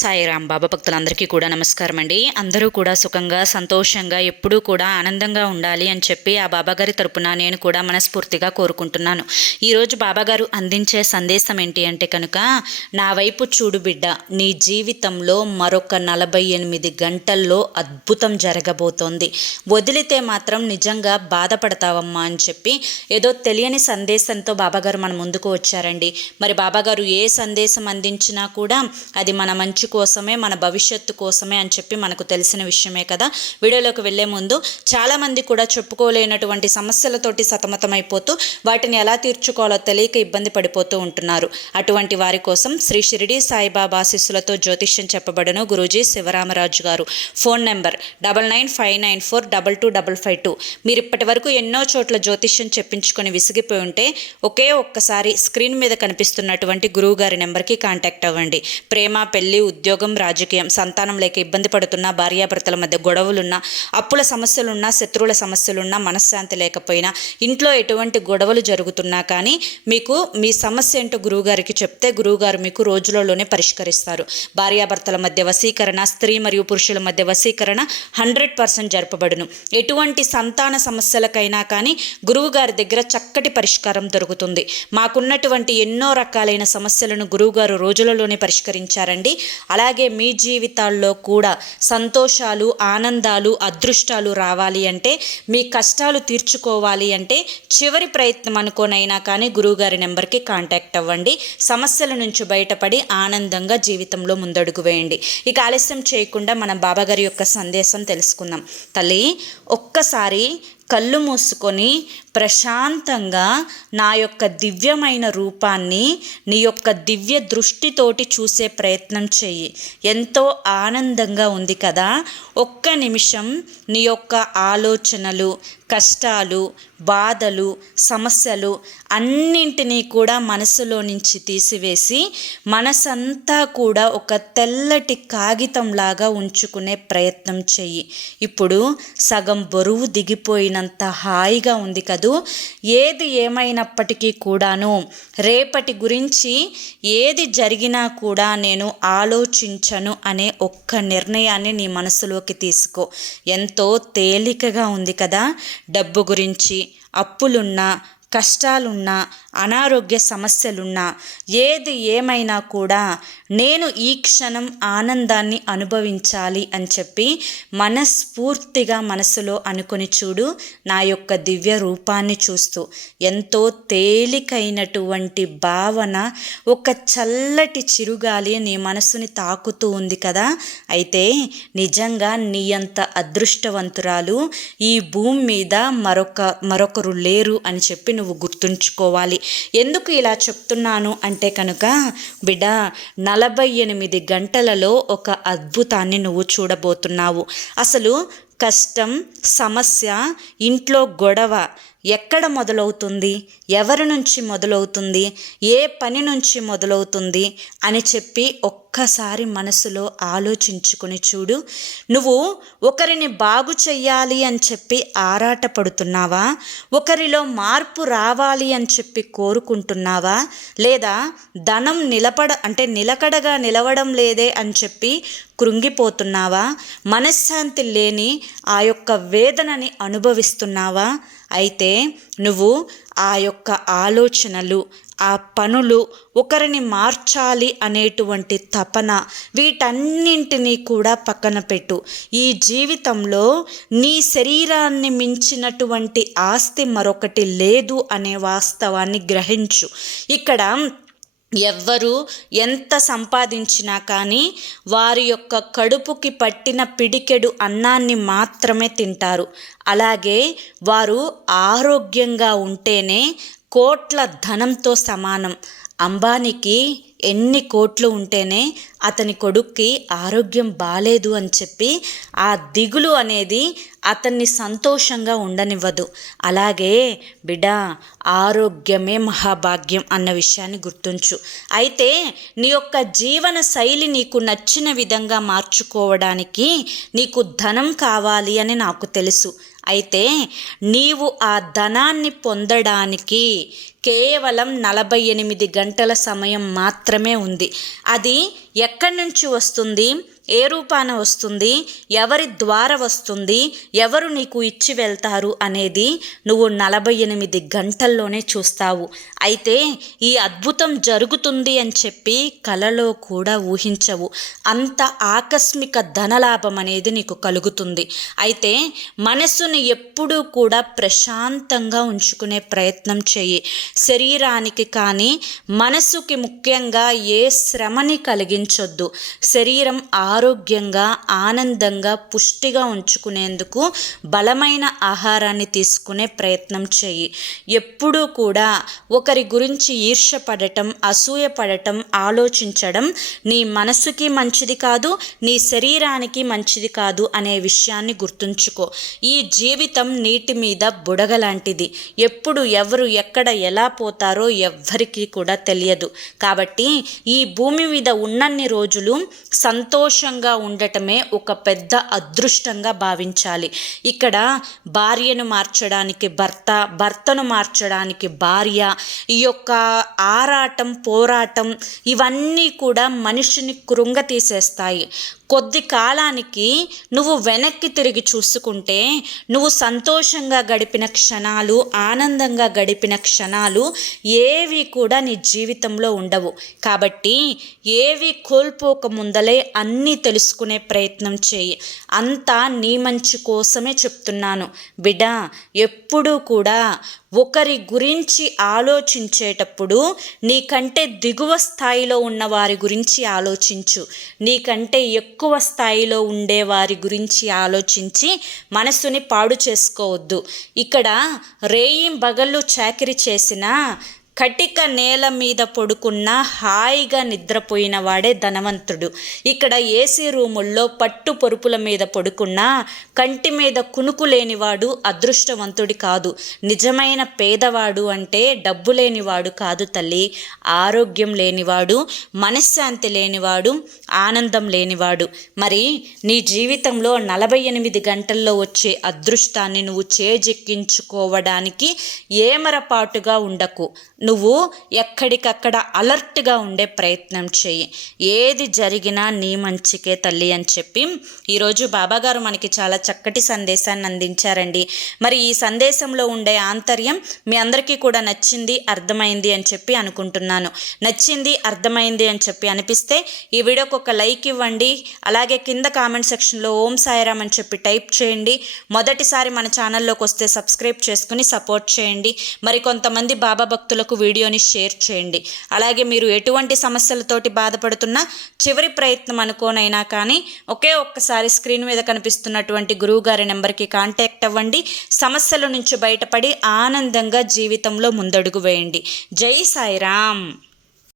సాయిరాం. బాబా భక్తులందరికీ కూడా నమస్కారం అండి. అందరూ కూడా సుఖంగా సంతోషంగా ఎప్పుడూ కూడా ఆనందంగా ఉండాలి అని చెప్పి ఆ బాబాగారి తరపున నేను కూడా మనస్ఫూర్తిగా కోరుకుంటున్నాను. ఈరోజు బాబాగారు అందించే సందేశం ఏంటి అంటే కనుక, నా వైపు చూడు బిడ్డ, నీ జీవితంలో మరొక 48 గంటల్లో అద్భుతం జరగబోతోంది. వదిలితే మాత్రం నిజంగా బాధపడతావమ్మా అని చెప్పి ఏదో తెలియని సందేశంతో బాబాగారు మన ముందుకు వచ్చారండి. మరి బాబాగారు ఏ సందేశం అందించినా కూడా అది మన మంచి కోసమే, మన భవిష్యత్తు కోసమే అని చెప్పి మనకు తెలిసిన విషయమే కదా. వీడియోలోకి వెళ్ళే ముందు చాలామంది కూడా చెప్పుకోలేనటువంటి సమస్యలతోటి సతమతమైపోతూ వాటిని ఎలా తీర్చుకోవాలో తెలియక ఇబ్బంది పడిపోతూ ఉంటున్నారు. అటువంటి వారి కోసం శ్రీ షిరిడి సాయిబాబా ఆశీస్సులతో జ్యోతిష్యం చెప్పబడును గురూజీ శివరామరాజు గారు. Phone number 995994225552. మీరు ఇప్పటి వరకు ఎన్నో చోట్ల జ్యోతిష్యం చెప్పించుకొని విసిగిపోయి ఉంటే ఒకే ఒక్కసారి స్క్రీన్ మీద కనిపిస్తున్నటువంటి గురువు గారి నెంబర్కి కాంటాక్ట్ అవ్వండి. ప్రేమ, పెళ్లి, ఉద్యోగం, రాజకీయం, సంతానం లేక ఇబ్బంది పడుతున్నా, భార్యాభర్తల మధ్య గొడవలున్నా, అప్పుల సమస్యలున్నా, శత్రువుల సమస్యలున్నా, మనశ్శాంతి లేకపోయినా, ఇంట్లో ఎటువంటి గొడవలు జరుగుతున్నా కానీ మీకు మీ సమస్య ఏంటో గురువుగారికి చెప్తే గురువుగారు మీకు రోజులలోనే పరిష్కరిస్తారు. భార్యాభర్తల మధ్య వశీకరణ, స్త్రీ మరియు పురుషుల మధ్య వశీకరణ 100% జరపబడును. ఎటువంటి సంతాన సమస్యలకైనా కానీ గురువుగారి దగ్గర చక్కటి పరిష్కారం దొరుకుతుంది. మాకున్నటువంటి ఎన్నో రకాలైన సమస్యలను గురువుగారు రోజులలోనే పరిష్కరించారండి. అలాగే మీ జీవితాల్లో కూడా సంతోషాలు, ఆనందాలు, అదృష్టాలు రావాలి అంటే, మీ కష్టాలు తీర్చుకోవాలి అంటే చివరి ప్రయత్నం అనుకోనైనా కానీ గురువుగారి నెంబర్కి కాంటాక్ట్ అవ్వండి. సమస్యల నుంచి బయటపడి ఆనందంగా జీవితంలో ముందడుగు వేయండి. ఇక ఆలస్యం చేయకుండా మనం బాబాగారి యొక్క సందేశం తెలుసుకుందాం. తల్లి, ఒక్కసారి కళ్ళు మూసుకొని ప్రశాంతంగా నా యొక్క దివ్యమైన రూపాన్ని నీ యొక్క దివ్య దృష్టితోటి చూసే ప్రయత్నం చెయ్యి. ఎంతో ఆనందంగా ఉంది కదా. ఒక్క నిమిషం నీ యొక్క ఆలోచనలు, కష్టాలు, బాధలు, సమస్యలు అన్నింటినీ కూడా మనసులో నుంచి తీసివేసి మనసంతా కూడా ఒక తెల్లటి కాగితంలాగా ఉంచుకునే ప్రయత్నం చెయ్యి. ఇప్పుడు సగం బరువు దిగిపోయినంత హాయిగా ఉంది కదూ. ఏది ఏమైనప్పటికీ కూడాను రేపటి గురించి ఏది జరిగినా కూడా నేను ఆలోచించను అనే ఒక్క నిర్ణయాన్ని నీ మనసులోకి తీసుకో. ఎంతో తేలికగా ఉంది కదా. డబ్బు గురించి, అప్పులున్నా, కష్టాలున్నా, అనారోగ్య సమస్యలున్నా, ఏది ఏమైనా కూడా నేను ఈ క్షణం ఆనందాన్ని అనుభవించాలి అని చెప్పి మనస్ఫూర్తిగా మనసులో అనుకొని చూడు. నా యొక్క దివ్య రూపాన్ని చూస్తూ ఎంతో తేలికైనటువంటి భావన, ఒక చల్లటి చిరుగాలి నీ మనసుని తాకుతూ ఉంది కదా. అయితే నిజంగా నీ అంత అదృష్టవంతురాలు ఈ భూమి మీద మరొకరు లేరు అని చెప్పి నువ్వు గుర్తుంచుకోవాలి. ఎందుకు ఇలా చెప్తున్నాను అంటే కనుక, బిడ్డ, 48 గంటలలో ఒక అద్భుతాన్ని నువ్వు చూడబోతున్నావు. అసలు కష్టం, సమస్య, ఇంట్లో గొడవ ఎక్కడ మొదలవుతుంది, ఎవరి నుంచి మొదలవుతుంది, ఏ పని నుంచి మొదలవుతుంది అని చెప్పి ఒక్కసారి మనసులో ఆలోచించుకొని చూడు. నువ్వు ఒకరిని బాగు చెయ్యాలి అని చెప్పి ఆరాటపడుతున్నావా? ఒకరిలో మార్పు రావాలి అని చెప్పి కోరుకుంటున్నావా? లేదా ధనం నిలకడగా నిలవడం లేదే అని చెప్పి కృంగిపోతున్నావా? మనశ్శాంతి లేని ఆ యొక్క వేదనని అనుభవిస్తున్నావా? అయితే నువ్వు ఆ యొక్క ఆలోచనలు, ఆ పనులు, ఒకరిని మార్చాలి అనేటువంటి తపన, వీటన్నింటినీ కూడా పక్కన పెట్టు. ఈ జీవితంలో నీ శరీరాన్ని మించినటువంటి ఆస్తి మరొకటి లేదు అనే వాస్తవాన్ని గ్రహించు. ఇక్కడ ఎవ్వరు ఎంత సంపాదించినా కానీ వారి యొక్క కడుపుకి పట్టిన పిడికెడు అన్నాన్ని మాత్రమే తింటారు. అలాగే వారు ఆరోగ్యంగా ఉంటేనే కోట్ల ధనంతో సమానం. అంబానీకి ఎన్ని కోట్లు ఉంటేనే అతని కొడుక్కి ఆరోగ్యం బాలేదు అని చెప్పి ఆ దిగులు అనేది అతన్ని సంతోషంగా ఉండనివ్వదు. అలాగే బిడ్డ, ఆరోగ్యమే మహాభాగ్యం అన్న విషయాన్ని గుర్తుంచు. అయితే నీ యొక్క జీవన శైలి నీకు నచ్చిన విధంగా మార్చుకోవడానికి నీకు ధనం కావాలి అని నాకు తెలుసు. అయితే నీవు ఆ ధనాన్ని పొందడానికి కేవలం 48 గంటల సమయం మాత్రమే ఉంది. అది ఎక్కడి నుంచి వస్తుంది, ఏ రూపాన వస్తుంది, ఎవరి ద్వారా వస్తుంది, ఎవరు నీకు ఇచ్చి వెళ్తారు అనేది నువ్వు 48 గంటల్లోనే చూస్తావు. అయితే ఈ అద్భుతం జరుగుతుంది అని చెప్పి కలలో కూడా ఊహించవు. అంత ఆకస్మిక ధనలాభం అనేది నీకు కలుగుతుంది. అయితే మనసుని ఎప్పుడూ కూడా ప్రశాంతంగా ఉంచుకునే ప్రయత్నం చెయ్యి. శరీరానికి కానీ మనసుకి ముఖ్యంగా ఏ శ్రమని కలిగించొద్దు. శరీరం ఆరోగ్యంగా, ఆనందంగా, పుష్టిగా ఉంచుకునేందుకు బలమైన ఆహారాన్ని తీసుకునే ప్రయత్నం చెయ్యి. ఎప్పుడూ కూడా ఒకరి గురించి ఈర్ష్యపడటం, అసూయపడటం, ఆలోచించడం నీ మనసుకి మంచిది కాదు, నీ శరీరానికి మంచిది కాదు అనే విషయాన్ని గుర్తుంచుకో. ఈ జీవితం నీటి మీద బుడగలాంటిది. ఎప్పుడు ఎవరు ఎక్కడ ఎలా పోతారో ఎవ్వరికీ కూడా తెలియదు. కాబట్టి ఈ భూమి మీద ఉన్నన్ని రోజులు సంతోషంగా ఉండటమే ఒక పెద్ద అదృష్టంగా భావించాలి. ఇక్కడ భార్యను మార్చడానికి భర్త, భర్తను మార్చడానికి భార్య, ఈ యొక్క ఆరాటం, పోరాటం ఇవన్నీ కూడా మనిషిని కృంగతీసేస్తాయి. కొద్ది కాలానికి నువ్వు వెనక్కి తిరిగి చూసుకుంటే నువ్వు సంతోషంగా గడిపిన క్షణాలు, ఆనందంగా గడిపిన క్షణాలు ఏవి కూడా నీ జీవితంలో ఉండవు. కాబట్టి ఏవి కోల్పోక ముందలే అన్నీ తెలుసుకునే ప్రయత్నం చేయి. అంతా నీ మంచి కోసమే చెప్తున్నాను బిడ్డ. ఎప్పుడూ కూడా ఒకరి గురించి ఆలోచించేటప్పుడు నీకంటే దిగువ స్థాయిలో ఉన్న వారి గురించి ఆలోచించు. నీకంటే ఎక్కువ స్థాయిలో ఉండే వారి గురించి ఆలోచించి మనసుని పాడు చేసుకోవద్దు. ఇక్కడ రేయింబగళ్ళు చాకిరీ చేసిన కటిక నేల మీద పడుకున్న హాయిగా నిద్రపోయిన వాడే ధనవంతుడు. ఇక్కడ ఏసీ రూముల్లో పట్టు పొరుపుల మీద పడుకున్న కంటి మీద కునుకు లేనివాడు అదృష్టవంతుడి కాదు. నిజమైన పేదవాడు అంటే డబ్బు లేనివాడు కాదు తల్లి, ఆరోగ్యం లేనివాడు, మనశ్శాంతి లేనివాడు, ఆనందం లేనివాడు. మరి నీ జీవితంలో 48 గంటల్లో వచ్చే అదృష్టాన్ని నువ్వు చేజెక్కించుకోవడానికి ఏమరపాటుగా ఉండకు. నువ్వు ఎక్కడికక్కడ అలర్ట్గా ఉండే ప్రయత్నం చేయి. ఏది జరిగినా నీ మంచికే తల్లి అని చెప్పి ఈరోజు బాబాగారు మనకి చాలా చక్కటి సందేశాన్ని అందించారండి. మరి ఈ సందేశంలో ఉండే ఆంతర్యం మీ అందరికీ కూడా నచ్చింది, అర్థమైంది అని చెప్పి అనుకుంటున్నాను. నచ్చింది, అర్థమైంది అని చెప్పి అనిపిస్తే ఈ వీడియోకి ఒక లైక్ ఇవ్వండి. అలాగే కింద కామెంట్ సెక్షన్లో ఓం సాయిరామ్ అని చెప్పి టైప్ చేయండి. మొదటిసారి మన ఛానల్లోకి వస్తే సబ్స్క్రైబ్ చేసుకుని సపోర్ట్ చేయండి. మరి కొంతమంది బాబా భక్తులకు వీడియోని షేర్ చేయండి. అలాగే మీరు ఎటువంటి సమస్యలతోటి బాధపడుతున్నా చివరి ప్రయత్నం అనుకోనైనా కానీ ఒక్కసారి స్క్రీన్ మీద కనిపిస్తున్నటువంటి గురువుగారి నెంబర్కి కాంటాక్ట్ అవ్వండి. సమస్యల నుంచి బయటపడి ఆనందంగా జీవితంలో ముందడుగు వేయండి. జై సాయిరామ్.